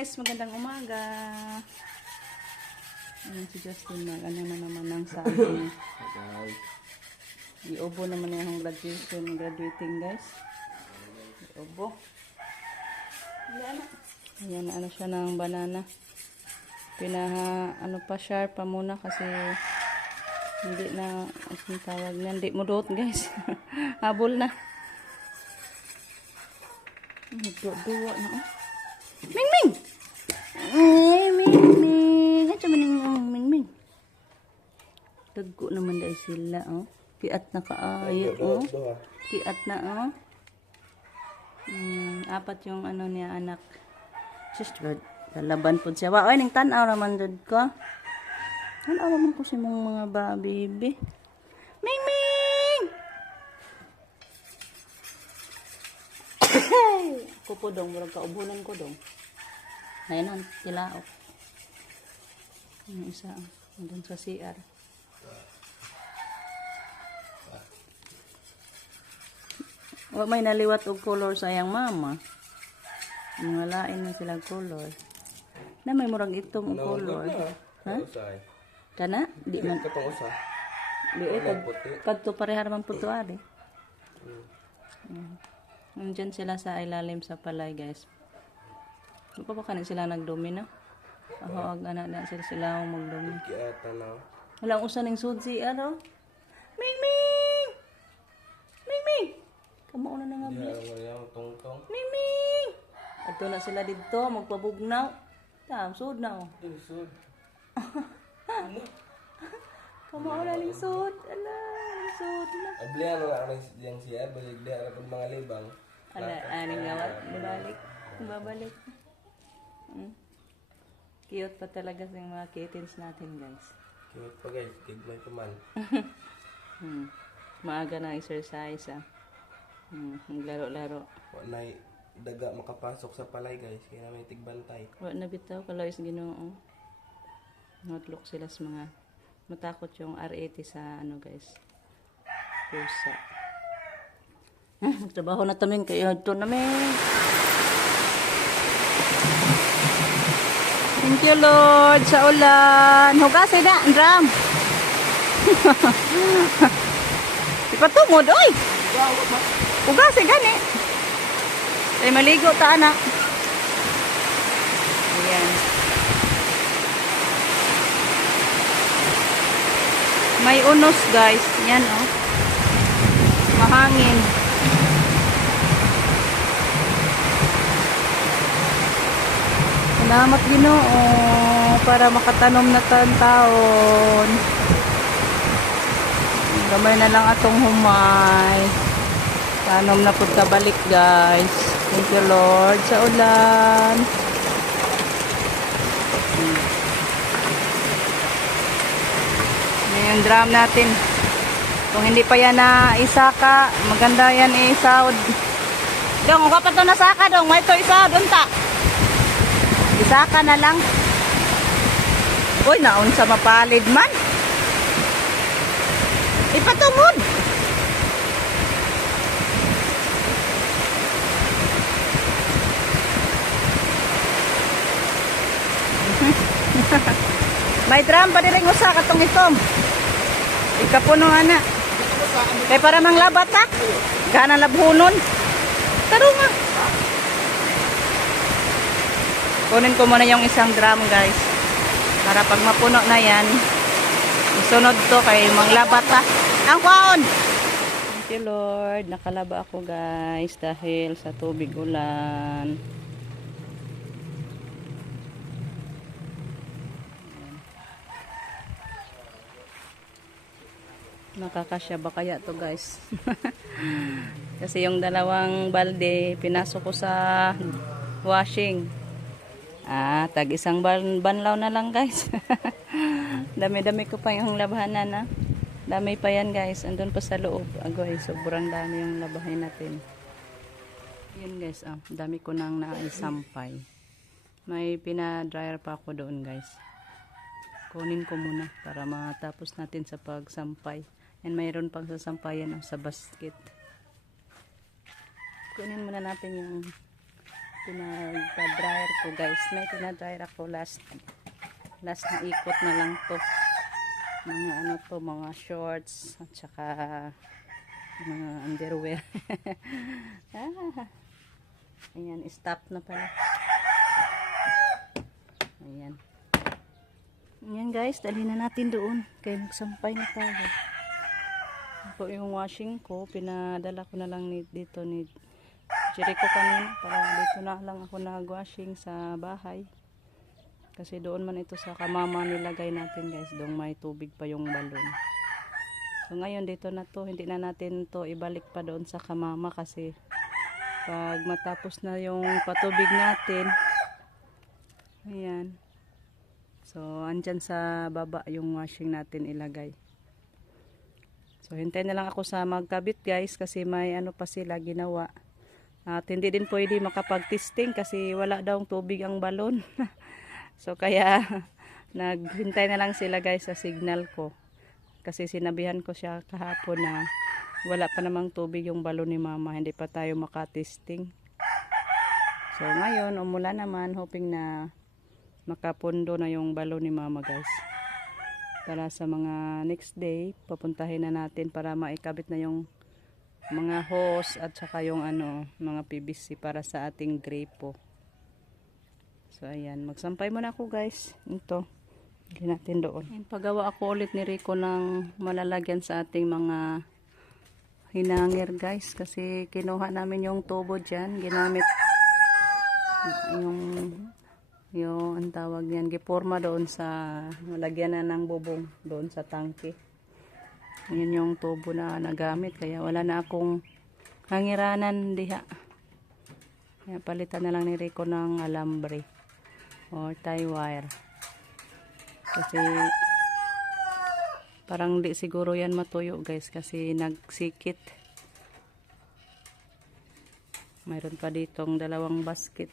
guys, magandang umaga. Ayan si Justin, ano na naman ng saging. Iubo naman yung graduating guys. Iubo. Ayan, ano siya ng banana. Ano pa, sharp pa muna kasi hindi na, ang tawag niya, hindi mo dot guys. Habol na. Duwa na oh. Ming! Ay, Ming! Ito man yung Ming. Tagko naman dahil sila, oh. Kiat na kaayo, oh. Kiat na, oh. Apat yung ano niya, anak. Just God. Lalaban po siya. Wa, ning tanaw naman dad ko. Tanaw naman ko si mong mga baby. Ming! Kupo dong, murag kaubunan ko dong. Ayun ang tilaok. Yung isa, doon sa CR. O, may naliwat og color sayang mama. Mga lain na sila color. Na may murag itong color. Ha? Kana? Di man. Di kadto pareha naman puto ari. Nandiyan sila sa ilalim sa palay guys. Pa kanin sila nagdumi na. Ako ag anak na sila magdumi. Walang usa ning sudsi ano. Ming! Kamo na nga bli. Ming! Ato na sila dito magpabugnaw. Tam sud na oh. Sud. Kamo na ning sud. Ala, sud na. Abli ano na yang siya balik dia ra mga libang. Ala, aning gawat balik. Babalik. Cute pa talaga sa mga kittens natin guys. Cute pa guys, kigmay kuman. Maaga na exercise ah. Maglaro-laro. Wa na daga makapasok sa palay guys, kaya may tigbantay. Wa na bitaw kalays Ginoo. Natlok sila sa mga matakot yung R80 sa ano guys. Pusa. Trabaho na tamin kayo ito namin. Thank you Lord sa ulan. Hugasin na ang drum. Ipatungod oy. Hugasin gani. Ay maligo ta anak. Ayan. May unos guys. Yan oh. Mahangin. Salamat Ginoo para makatanom na taon. Gamay na lang atong humay. Tanom na pud kabalik guys. Thank you Lord sa ulan. Yung drum natin. Kung hindi pa yan na isaka, maganda yan isaod. Dong, kapat to na saka dong. May to isaod unta. Isaka na lang. Uy, naon sa mapalid man. Ipatungod. May drum pa rin usa katong itom. Ikapuno ana. Kay para manglabat ha. Gana labhunon. Tarunga. Kunin ko muna yung isang drum guys. Para pag mapuno na yan, isunod to kay manglabat ha. Ang kwaon! Thank you Lord. Nakalaba ako guys dahil sa tubig ulan. Nakakasya ba kaya to guys? Kasi yung dalawang balde pinasok ko sa washing. Tag isang banlaw na lang guys. Dami-dami ko pa yung labahanan na. Dami pa yan guys. Andun pa sa loob. Agoy, sobrang dami yung labahin natin. Yun guys, dami ko nang naisampay. May pinadryer pa ako doon guys. Kunin ko muna para matapos natin sa pagsampay. And mayroon pang sasampayan sa basket. Kunin muna natin yung pinag-dryer ko guys. May pinag-dryer ako last na ikot na lang to. Mga ano to, mga shorts at saka mga underwear. Ayan, stop na pala. Ayan. Ayan guys, dali na natin doon. Kaya magsampay na tayo. Ito yung washing ko. Pinadala ko na lang dito ni Jericho kanina. Para dito na lang ako nag-washing sa bahay. Kasi doon man ito sa kamama nilagay natin guys. Doon may tubig pa yung balon. So ngayon dito na to. Hindi na natin to ibalik pa doon sa kamama. Kasi pag matapos na yung patubig natin. Ayan. So, andyan sa baba yung washing natin ilagay. So, hintayin na lang ako sa magkabit guys kasi may ano pa sila ginawa. At hindi din pwede makapag-testing kasi wala daw tubig ang balon. So, kaya naghintay na lang sila guys sa signal ko. Kasi sinabihan ko siya kahapon na wala pa namang tubig yung balon ni mama. Hindi pa tayo makatesting. So, ngayon, umulan naman. Hoping na makapundo na yung balon ni mama guys. Para sa mga next day, papuntahin na natin para maikabit na yung mga hose at saka yung ano, mga PVC para sa ating gripo. So ayan, magsampay muna ako guys. Ito, hindi natin doon. Ayan, pagawa ako ulit ni Rico ng malalagyan sa ating mga hinangir guys. Kasi kinuha namin yung tubo dyan. Ginamit yung ang tawag niyan, giporma doon sa malagyan na ng bubong doon sa tangke. Yun yung tubo na nagamit kaya wala na akong hangiranan diha. Kaya palitan na lang ni Rico ng alambre or tie wire. Kasi parang di siguro yan matuyo guys kasi nagsikit. Mayroon pa ditong dalawang basket.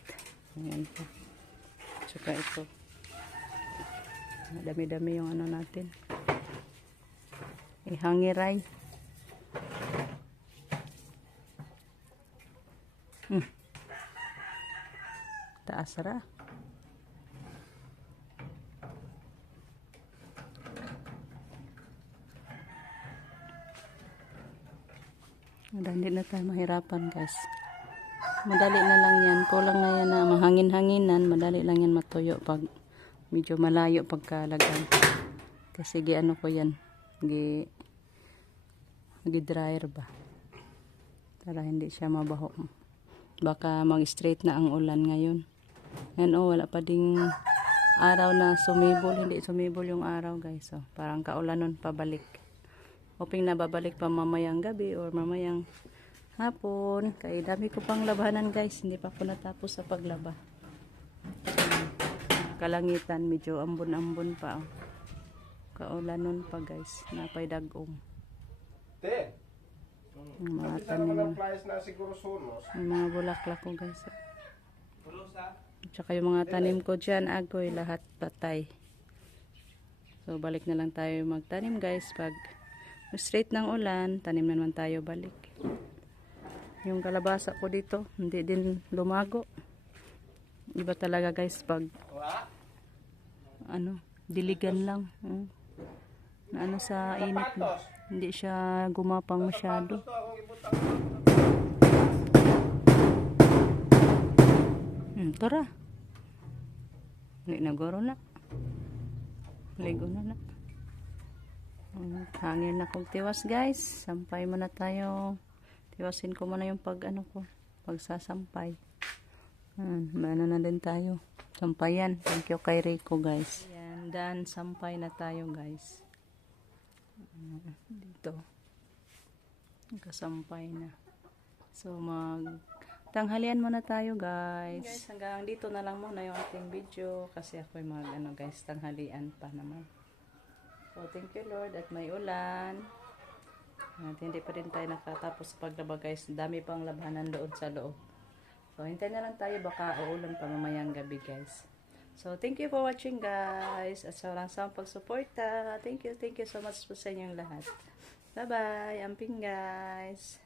Ayan po. Tsaka ito. Dami-dami yung ano natin. Ihangiray. Taas ra. Hindi na tayo mahirapan guys. Madali na lang yan. Kulang na yan na mahangin-hanginan. Madali lang yan matuyo pag medyo malayo pagkalagyan. Kasi ano ko yan. Dryer ba. Para hindi siya mabaho. Baka mag-straight na ang ulan ngayon. Yan wala pa ding araw na sumibol. Hindi sumibol yung araw guys. So, parang kaulanon pabalik. Hoping na babalik pa mamayang gabi or mamayang hapon. Kaya dami ko pang labanan guys. Hindi pa ako natapos sa paglaba. Kalangitan. Medyo ambon-ambon pa. Kaulanon pa guys. Napay dagong. Te! Mga tanim. May mga bulaklak ko guys. Tsaka yung mga tanim ko dyan. Agoy lahat patay. So balik na lang tayo magtanim guys. Pag straight ng ulan. Tanim na naman tayo balik. Yung kalabasa ko dito, hindi din lumago. Iba talaga guys pag diligan lang. Na sa init na. Hindi siya gumapang masyado. Tara. Nagoro na. Ligo na na. Hangin na kong tiwas guys. Sampay muna tayo. Tiwasin ko muna yung pagsasampay. Ano na din tayo. Sampayan. Thank you kay Rico guys. Ayan, done. Sampay na tayo guys. Dito. Kasampay na. So tanghalian muna tayo guys. Hanggang dito na lang muna yung ating video. Kasi ako'y guys, tanghalian pa naman. So thank you Lord at may ulan. At hindi pa rin tayo nakatapos sa paglaba guys. Dami pang labanan doon sa loob. So hintayin na lang tayo. Baka uulan pa mamayang gabi guys. So thank you for watching guys. At sa walang sawang pagsuporta. Thank you so much po sa inyong lahat. Bye bye. Amping guys.